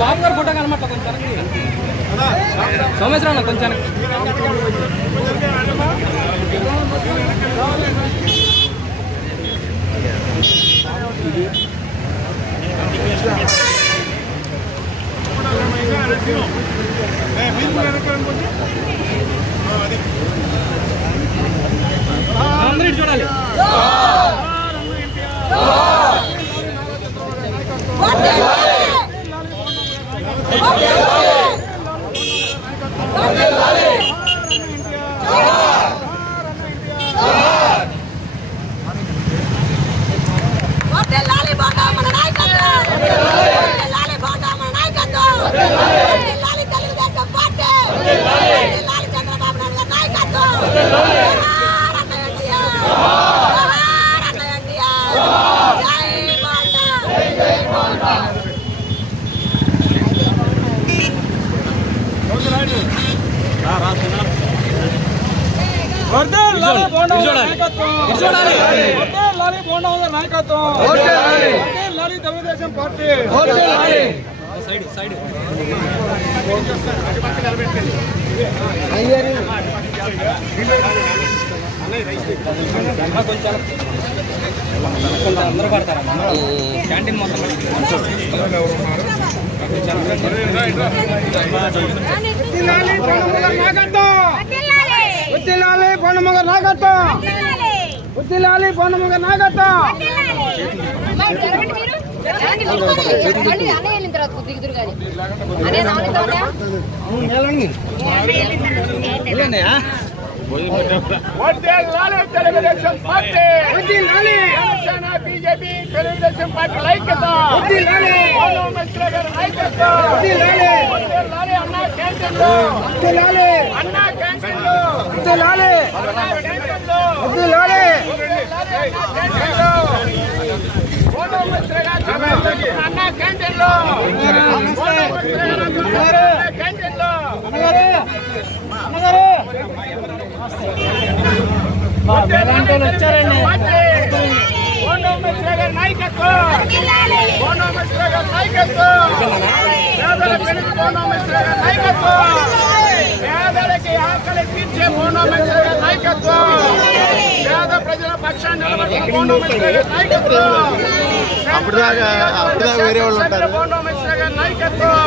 బాబు గారు ఫోటో కనమాట కొంచెం సంవత్సరం కొంచెం అందరూ చూడాలి. తెలుగుదేశం పార్టీ అందరూ పడతారా క్యాంటీన్ మొత్తం పొన్నమగ నాగత్తం Telugudesam party BJP Telugudesam party ఐక్యత అన్నా క్యాంటీన్లు అన్నా క్యాంటీన్లు అన్నా క్యాంటీన్లు వచ్చారండి. పేదలకి ఆకలి తీర్చే నాయకత్వం, పేద ప్రజల పక్షాన్ని నిలబడుతున్న నాయకత్వం, నాయకత్వం.